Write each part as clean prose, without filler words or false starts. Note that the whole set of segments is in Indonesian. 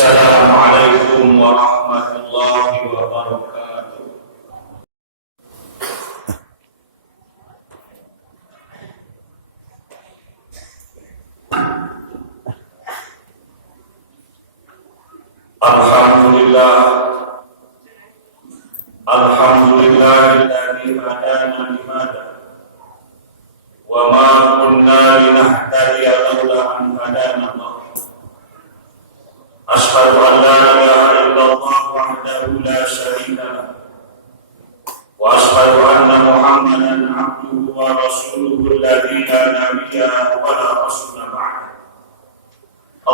Assalamualaikum warahmatullahi wabarakatuh. Alhamdulillahilladzi hadana limada wa ma kunna linahtadiya laula an hadana Allah. Ashhadu an la ilaha illallah wahdahu la syarika lahu wa ashhadu anna Muhammadan abduhu wa rasuluhu alladzi la nabiyya wa la rasula ba'dahu.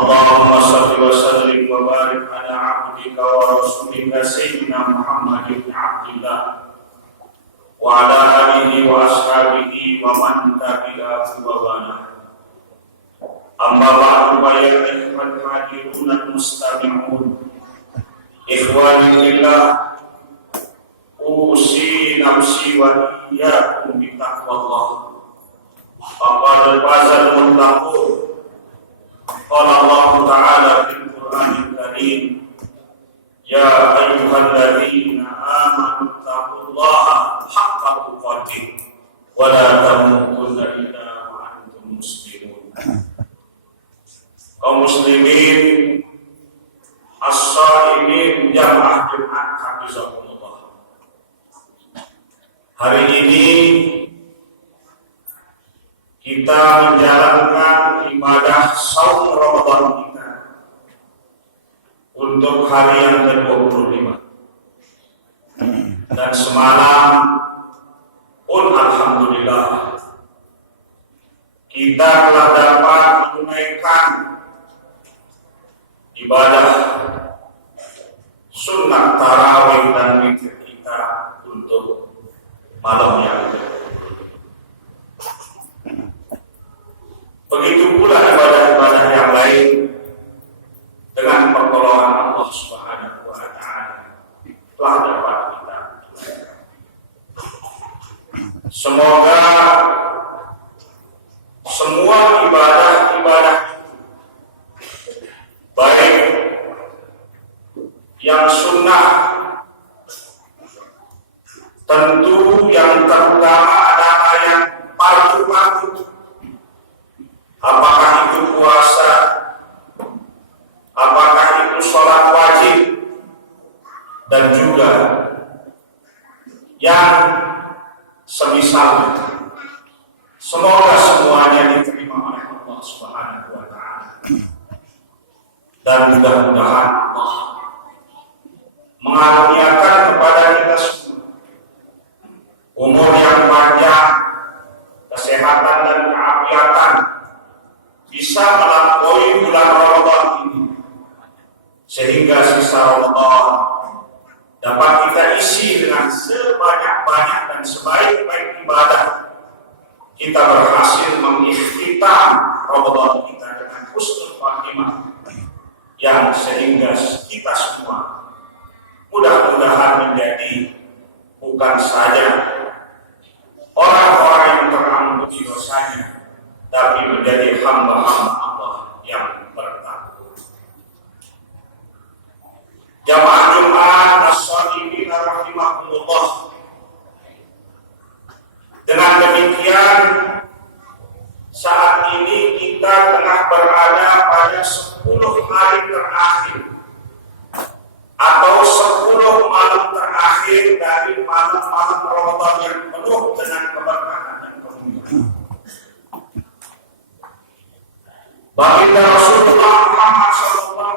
Allahumma salli wa sallim wa barik ala abdika wa rasulika sayyidina Muhammad ibn Abdillah wa ala alihi wa ashabihi wa man tabi'ahu wa wala. Amma ba'du fa ya ayyuhal hadirun al-mustami'un ikhwani fillah, usi nafsi wa iyyakum bi taqwallah. Faqad fazal muttaqun. Qala Allah Ta'ala fil Qur'anil Karim, ya ayyuhalladzina amanu taqullaha haqqa tuqatih wa la tamutunna illa wa antum muslimun. Kaum muslimin as-shaimin jamaah Jumat hafizakumullah. Hari ini kita menjalankan ibadah saum Ramadan kita untuk hari yang ke-25. Dan semalam pun alhamdulillah kita telah dapat menunaikan ibadah sunnah tarawih dan witir kita untuk malam yang begitu pula ibadah-ibadah yang lain dengan pertolongan Allah Subhanahu wa Ta'ala telah dapat kita tunaikan. Semoga semua ibadah-ibadah baik yang sunnah, tentu yang terutama adalah yang patut, apakah itu puasa, apakah itu sholat wajib, dan juga yang semisalnya. Semoga semuanya diterima oleh Allah Subhanahu wa Ta'ala. Dan mudah-mudahan Allah mengaruniakan kepada kita semua umur yang panjang, kesehatan dan keafiatan, bisa melampaui bulan Ramadan ini, sehingga sisa Ramadan dapat kita isi dengan sebanyak-banyak dan sebaik-baik ibadah. Kita berhasil mengikhtitam Ramadan kita dengan husnul khatimah, yang sehingga kita semua mudah-mudahan menjadi bukan saja orang-orang yang terampuni dosanya, tapi menjadi hamba-hamba Allah yang bertakwa. Jamaah Jumat as-shaimin rahimakumullah. Dengan demikian, saat ini kita tengah berada pada 10 hari terakhir atau 10 malam terakhir dari malam-malam Ramadan yang penuh dengan keberkahan dan kemuliaan. Baginda Rasulullah Muhammad SAW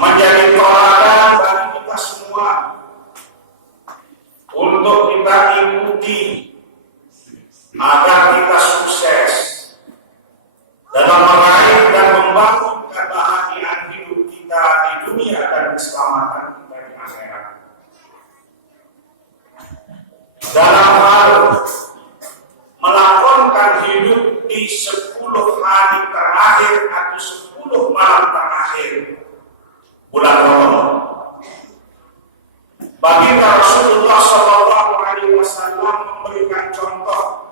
menjadi teladan bagi kita semua untuk kita ikuti agar kita sukses dalam meraih dan membangun kebahagiaan hidup kita di dunia dan keselamatan kita di akhirat. Dalam hal melakonkan hidup di 10 hari terakhir atau 10 malam terakhir bulan Ramadan. Baginda Rasulullah SAW memberikan contoh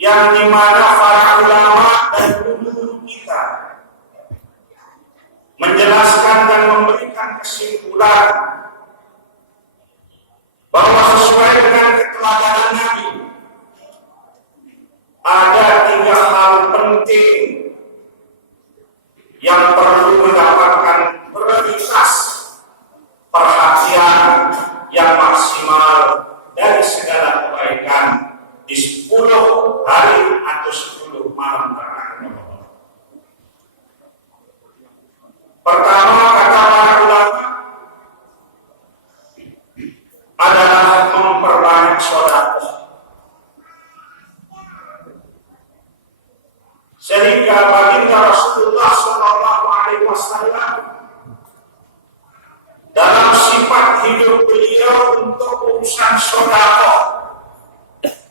yang dimana para ulama dan menjelaskan dan memberikan kesimpulan bahwa sesuai dengan keteladanan Nabi, ada 3 hal penting yang perlu mendapatkan prioritas perhatian yang maksimal dari segala kebaikan di 10 hari atau 10 malam terakhir. Pertama, kata para ulama, adalah memperbanyak sedekah. Sehingga baginda Rasulullah SAW dalam sifat hidup beliau untuk urusan sedekah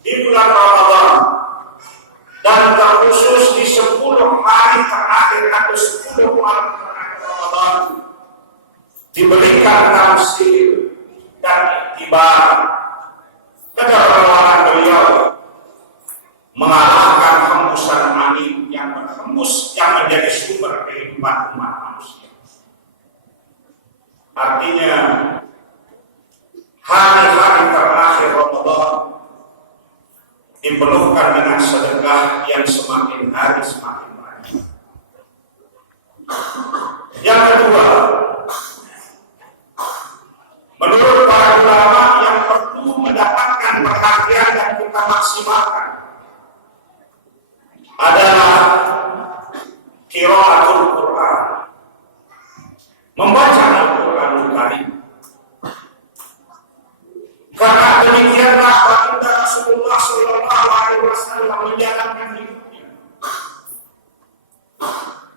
di bulan Ramadan dan terkhusus di 10 hari terakhir atau 10 malam terakhir Ramadan diberikan tafsir dan iktibar kedermawanan beliau mengalahkan hembusan angin yang berhembus yang menjadi sumber kehidupan umat manusia. Artinya hari-hari terakhir Ramadan dipenuhkan dengan sedekah yang semakin hari semakin banyak. Yang kedua, menurut para ulama yang perlu mendapatkan perhatian dan kita maksimalkan adalah qiraatul Quran, membaca Al-Quranul Karim. Karena demikianlah baginda Rasulullah SAW menjalankan hidupnya,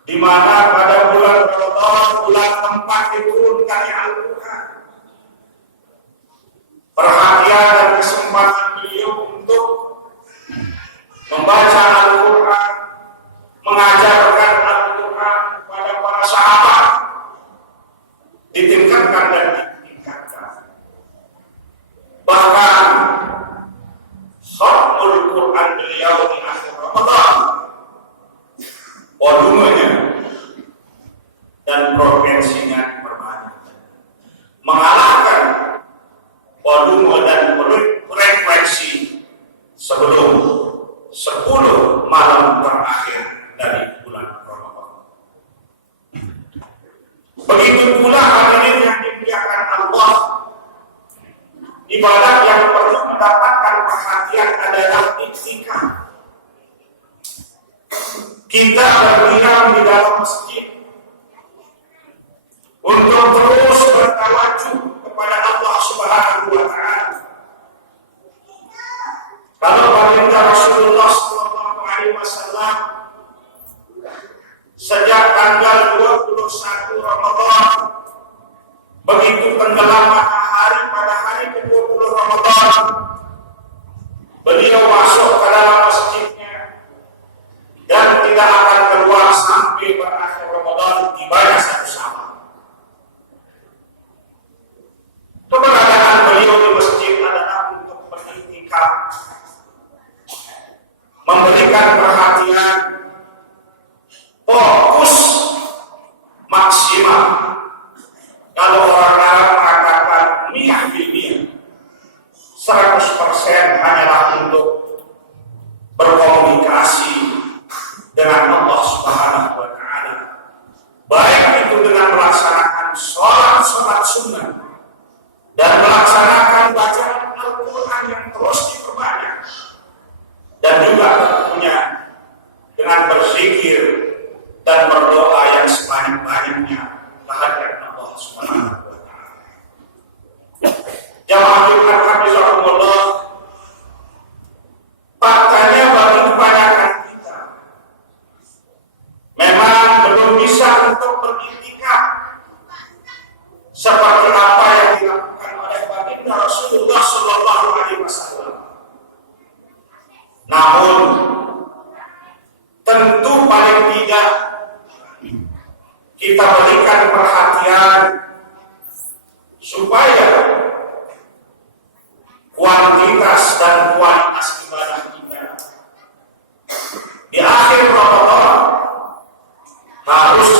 di mana pada bulan Ramadan, bulan tempat diturunkan Al-Quran, perhatian dan kesempatan beliau untuk membaca Al-Quran, mengajarkan Al-Quran kepada para sahabat ditingkatkan dan ditingkatkan. Bahkan khatmul Quran beliau di akhir Ramadan, volumenya dan frekuensinya diperbanyak, mengalahkan volume dan frekuensi sebelum 10 malam terakhir dari bulan Ramadan. Begitu pula hadirin yang dimuliakan Allah, ibadah yang perlu mendapatkan perhatian adalah iktikaf. Kita berdiam di dalam masjid untuk terus bertawajuh kepada Allah Subhanahu wa Ta'ala. Kalau baginda Rasulullah SAW sejak tanggal 21 Ramadan, begitu tenggelam matahari pada hari ke-20 Ramadan, beliau masuk ke dalam masjidnya dan tidak akan keluar sampai berakhir Ramadan dibayar satu sama. Keberadaan beliau di masjid adalah untuk beriktikaf, memberikan perhatian, fokus maksimal. Kalau orang Arab mengatakan niat ilmiah, 100% hanyalah untuk berkomunikasi dengan Allah Subhanahu wa Ta'ala, baik itu dengan melaksanakan sholat sunnah dan melaksanakan bacaan Al-Quran yang terus diperbanyak, dan juga tentunya dengan berzikir dan berdoa yang sebanyak-banyaknya kehadirat Allah Subhanahu wa Ta'ala. Jamaah Jumat Hafizahumullah, faktanya bagi kebanyakan kita memang belum bisa untuk beriktikaf seperti apa yang dilakukan oleh baginda Rasulullah SAW. Namun tentu paling tidak kita berikan perhatian supaya kuantitas dan kualitas ibadah kita di akhir Ramadan harus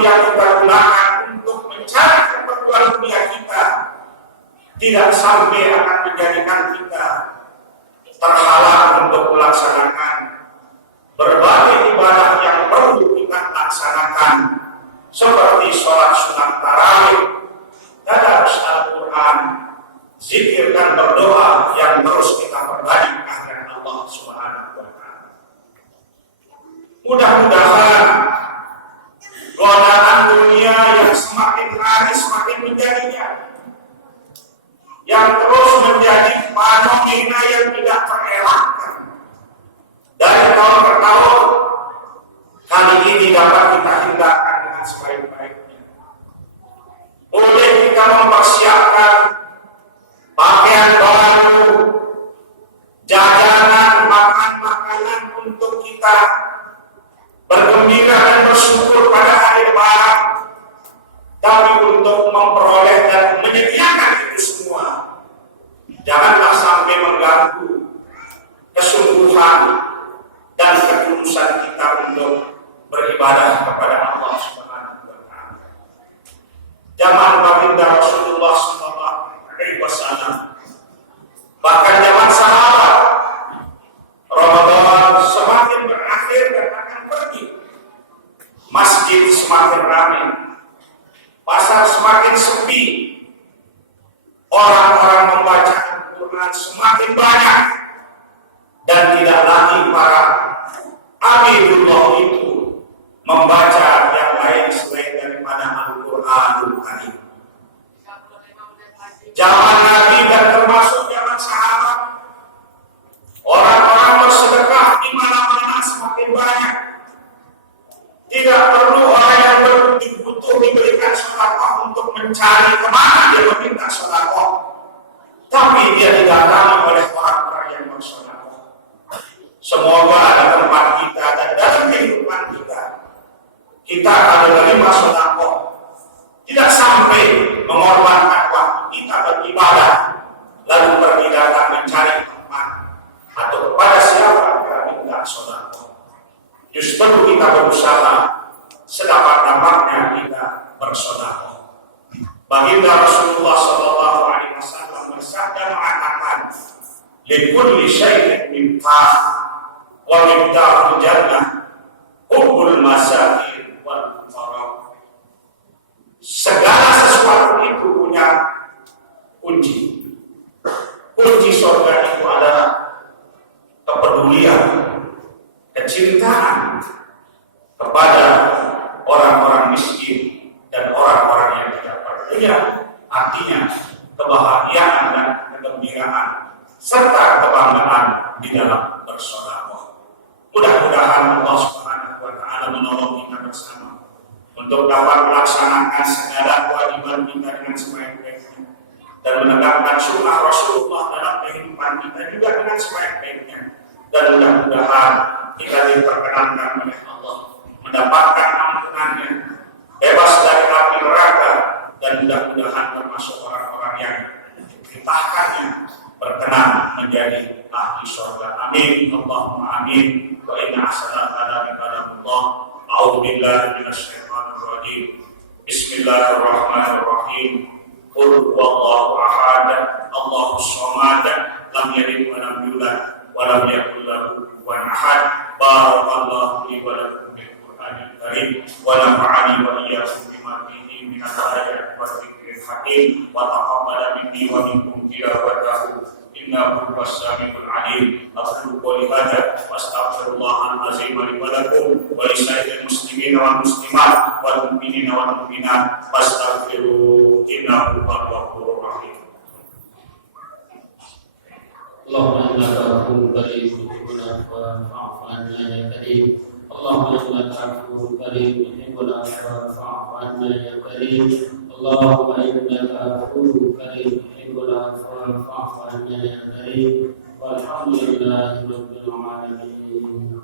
yang kita gunakan untuk mencari keperluan dunia kita tidak sampai akan menjadikan kita terhalang untuk melaksanakan berbagai ibadah yang perlu kita laksanakan, seperti sholat sunat tarawih, tadarus Al-Quran, zikir dan berdoa yang terus kita perbanyak kehadiran Allah Subhanahu wa Ta'ala. Mudah-mudahan godaan dunia yang semakin hari semakin menjadinya, yang terus menjadi fenomena yang tidak terelakkan dari tahun ke tahun, kali ini dapat kita hindarkan dengan sebaik-baiknya. Boleh kita mempersiapkan pakaian baru, jajanan, makanan untuk kita bergembira dan bersyukur pada hari Lebaran, tapi untuk memperoleh dan menyediakan itu semua, janganlah sampai mengganggu kesungguhan dan ketulusan kita untuk beribadah kepada Allah Subhanahu wa Ta'ala. Zaman baginda Rasulullah sallallahu alaihi wasallam, bahkan zaman sahabat, Ramadan semakin berakhir dan akan pergi, masjid semakin ramai, pasar semakin sepi, orang-orang membaca Al-Quran semakin banyak, dan tidak lagi para abidullah itu membaca yang lain selain daripada Al-Quranul Karim. Zaman Nabi dan termasuk zaman sahabat, orang-orang bersedekah di mana-mana semakin banyak. Tidak perlu orang yang butuh diberikan sedekah untuk mencari kemana dia meminta sedekah, tapi dia didatangi oleh orang-orang yang bersedekah. Semoga di tempat kita dan dalam kehidupan kita akan menerima sedekah, tidak sampai mengorbankan waktu kita beribadah lalu pergi datang mencari tempat atau kepada siapa kita minta sedekah. Justru kita berusaha sedapat-dapatnya kita bersedekah. Baginda Rasulullah sallallahu alaihi wasallam bersabda mengatakan, "Likulli syai'in mimtah wa miftahul jannah hubbul masakin wal fuqara." Segala sesuatu itu punya kunci. Kunci surga itu adalah kepedulian, kecintaan kepada orang-orang miskin dan orang-orang yang tidak berdaya, artinya kebahagiaan dan kegembiraan serta kebanggaan di dalam bersedekah. Mudah-mudahan Allah Subhanahu wa Ta'ala menolong kita bersama untuk dapat melaksanakan segala kewajiban kita dengan sebaik-baiknya dan menegakkan sunnah Rasulullah dalam kehidupan kita juga dengan sebaik-baiknya, dan mudah-mudahan kita diperkenankan oleh Allah mendapatkan ampunannya, bebas dari api neraka, dan mudah-mudahan termasuk orang-orang yang diperintahkannya berkenan menjadi ahli surga. Amin. Allahumma amin. Wa inna ahsanal kalamillah. A'udzu billahi minasyaitonir rajim. Bismillahirrahmanirrahim. Qul huwallahu ahad, Allahus samad, lam yalid wa lam yulad wa lam yakul lahu kufuwan ahad. Barakallahu li wa lakum bil Qur'anil Karim wa nafa'ani wa iyyakum bima fihi min al-ayati wa dzikril hakim wa taqabbala minni wa minkum tilawatahu innahu was-sami'ul 'alim. Aqulu qawli hadza wa astaghfirullahal azim li wa lakum wa li sa'iril muslimina wal muslimat wal mu'minina wal mu'minat fastaghfiruhu innahu huwal ghafurur rahim. Allahumma innaka afuwwun karim tuhibbul afwa fa'fu 'anna ya karim. Allahumma innaka afuwwun karim tuhibbul afwa fa'fu 'anna ya karim. Allahumma innaka afuwwun karim tuhibbul afwa fa'fu 'anna ya karim. Walhamdulillahi rabbil alamin.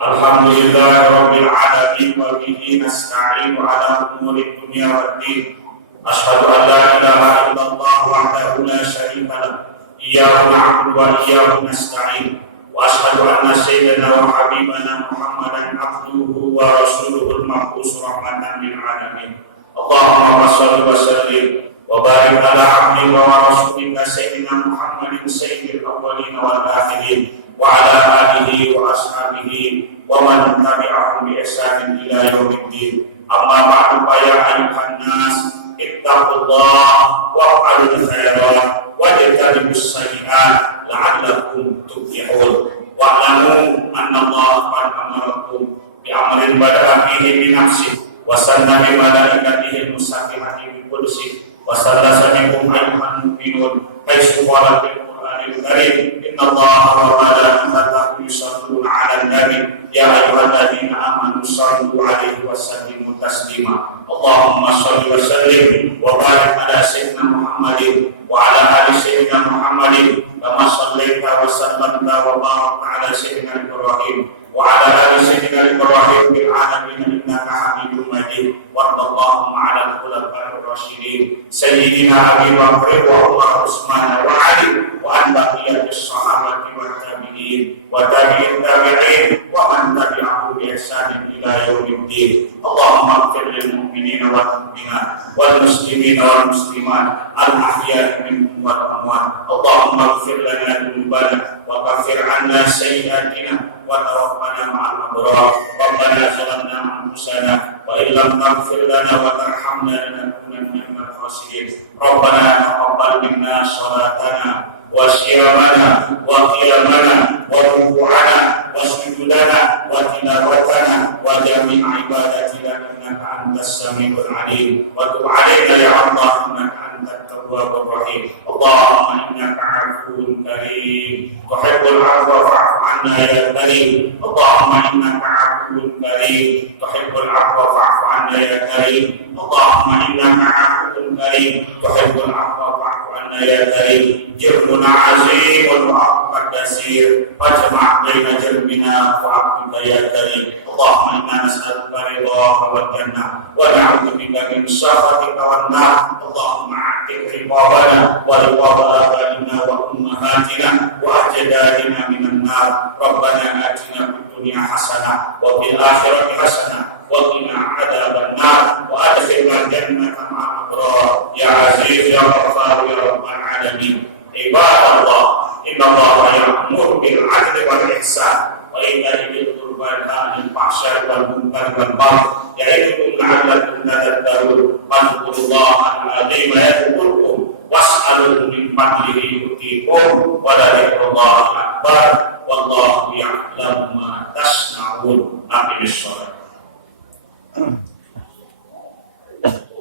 Alhamdulillah rabbil alamin wa bihi nasta'inu ala umuri dunya waddin. Asyhadu an la ilaha illallah wahdahu la syarika lah, iyyahu na'budu wa iyyahu nasta'in. wa asyhadu anna sayyidana wa habibana Muhammadan abduhu wa rasuluhul mab'us rahmatan lil alamin. Allahumma shalli wa sallim wa barik ala abdika wa rasulika sayyidina Muhammadin sayyidil awwalin wal akhirin wa ala alihi wa ashabihi wa man tabi'ahum bi ihsanin ila yaumiddin. Amma ba'du fa ya ayyuhan nas ittaqullah wa'malul khairat wajtanibus sayyi'at la'allakum tuflihun. Wa'lamu anna Allah qad amarakum bi amrin bada'a fihi bi nafsihi wa sanna bi malaikatihi musabihati bi qudsihi wa sallasa bikum ayyuhan mu'minun haitsu qala fil Qur'anil Karim inna Allaha wa malaikatahu yusalluna 'alan nabi ya ayyuhalladzina amanu sallu 'alaihi wa sallimu taslima. Allahumma shalli wa sallim wa barik ala sayyidina Muhammadin wa ala ali sayyidina Muhammadin kama shallaita wa sallamta wa barakta ala sayyidina Ibrahim wa ala ali sayyidina Ibrahim fil alamin innaka Hamidum Majid. Warḍallahu 'ala al-khulafa'ir rasyidin sayyidina Abi Bakr wa Umar Utsman wa Ali wa an baqiyatis sahabati wa tabi'in wa tabi'in tabi'in wa man tabi'ahum bi ihsanin ila yaumiddin. Allahumma ighfir lil mu'minina wal mu'minat wal muslimina wal muslimat al ahya'i minhum wal amwat. Allahumma ighfir lana dhunubana wa kaffir 'anna sayyi'atina wa tawaffana ma'al abrar. Rabbana zalamna anfusana wa illam taghfir lana wa tarhamna lanakunanna minal khasirin. Rabbana taqabbal minna salatana wa siyamana wa qiyamana wa ruku'ana wa sujudana wa tilawatana wa jami'a ibadatina innaka antas samiul alim wa tub 'alaina ya Allah innaka antat tawwabur rahim. Allahumma innaka 'afuwun karim tuhibbul 'afwa fa'fu 'anna ya karim. Allahumma innaka 'afuwun karim tuhibbul 'afwa fa'fu 'anna ya karim. Allahumma innaka 'afuwun karim tuhibbul 'afwa fa'fu 'anna ya karim. Jirmuna 'azimun wa aqbad dasir wajma' baina jalbina wa 'abdika ya karim. Allahumma inna nas'aluka ridhaka wal jannah wa na'udzu bika min sakhatika wan nar. Allahumma a'tiq riqabana wa riqaba abaina wa ummahatina wa ajdadina minan nar. Rabbana atina fid dunya hasanah wa fil akhirati hasanah wa qina adzaban nar wa adkhilna jannata ma'al abrar ya aziz ya ghaffar ya rabbal alamin. Ibadallah, inna Allaha ya'muru bil 'adli wal ihsan wa ita'i dzil qurba wa yanha 'anil fahsya'i wal munkari wal baghi ya'idukum la'allakum tadhakkarun. Fadhkurullaha al-'azima yadhkurkum was'aluhu min fadlihi yu'tikum wa la dzikrullahi akbar wallahu ya'lamu ma tasna'un. Aqimis shalah.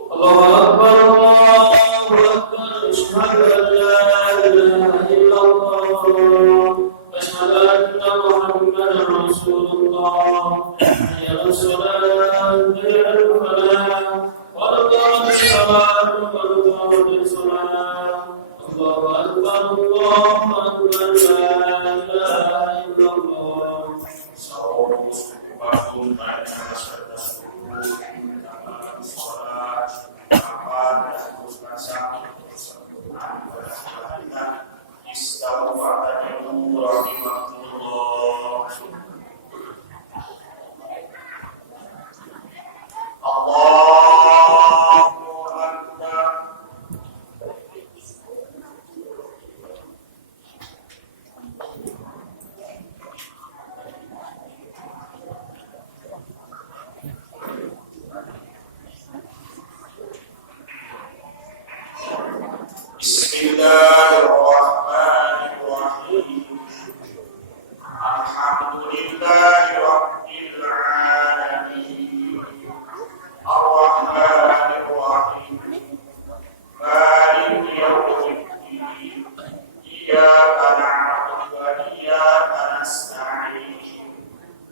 Allahu akbar Allahu akbar asyhadu an la ilaha illallah wa asyhadu anna Muhammadan rasulullah. Ya Rasulullah ya Rasulullah wa qad salatu wa qad salat. Allahu akbar Allahu akbar la ilaha illallah. Bismillahirrahmanirrahim. Alhamdulillahi rabbil alamin. Ar-Rahmanir Rahim. Maliki yawmiddin. Iyyaka na'budu wa iyyaka nasta'in.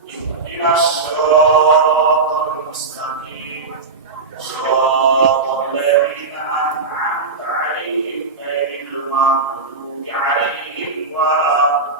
Ihdinas siratal mustaqim. Shiratal ladzina an'amta 'alaihim ghairil maghdubi 'alaihim waladdallin.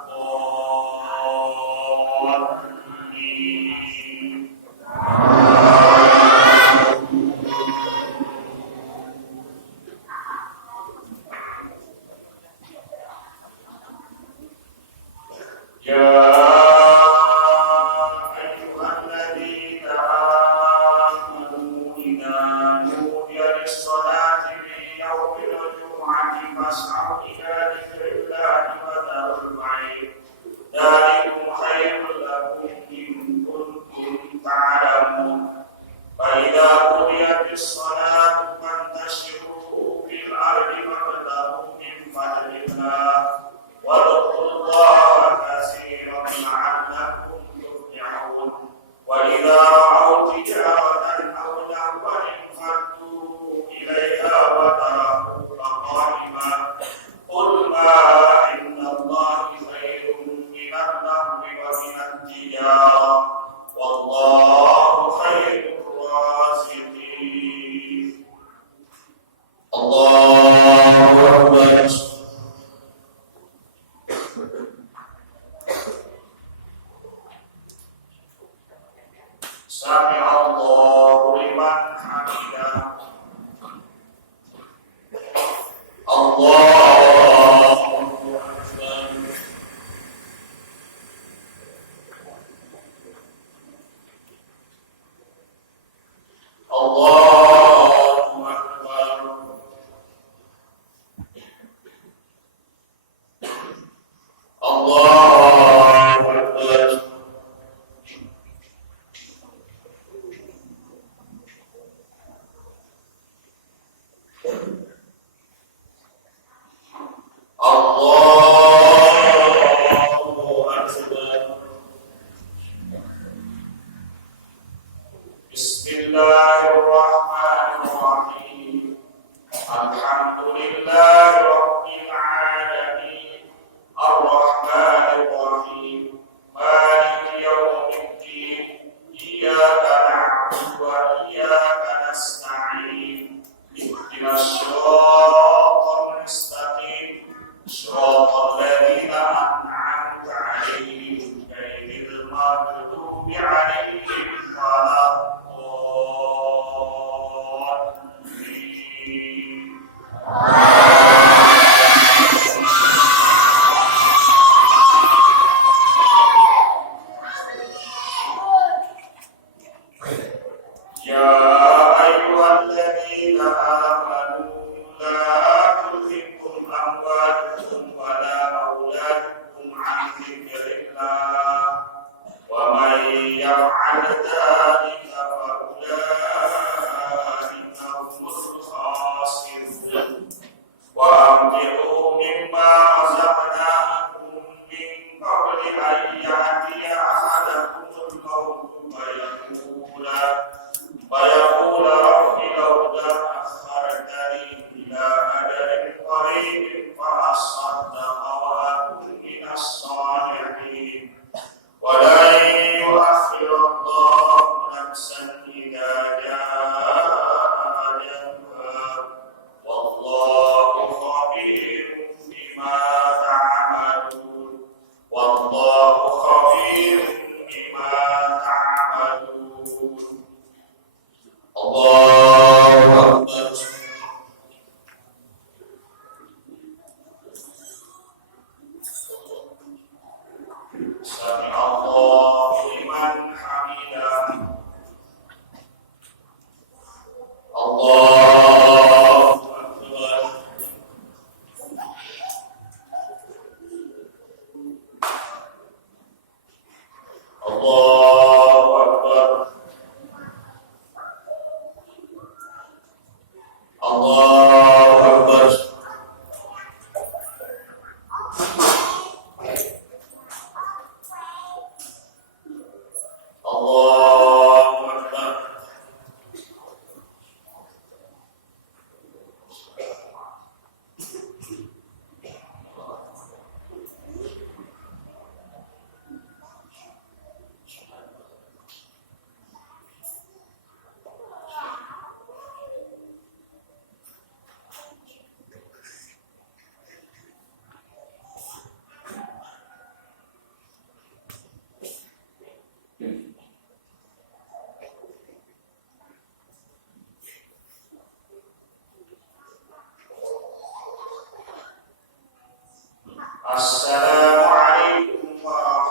Assalamualaikum warahmatullahi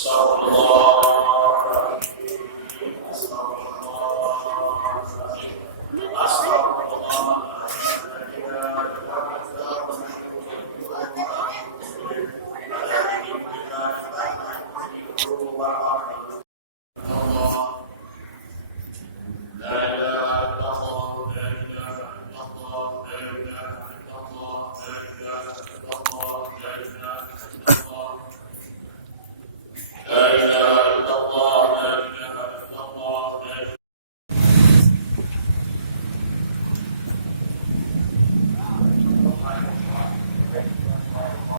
Astaghfirullah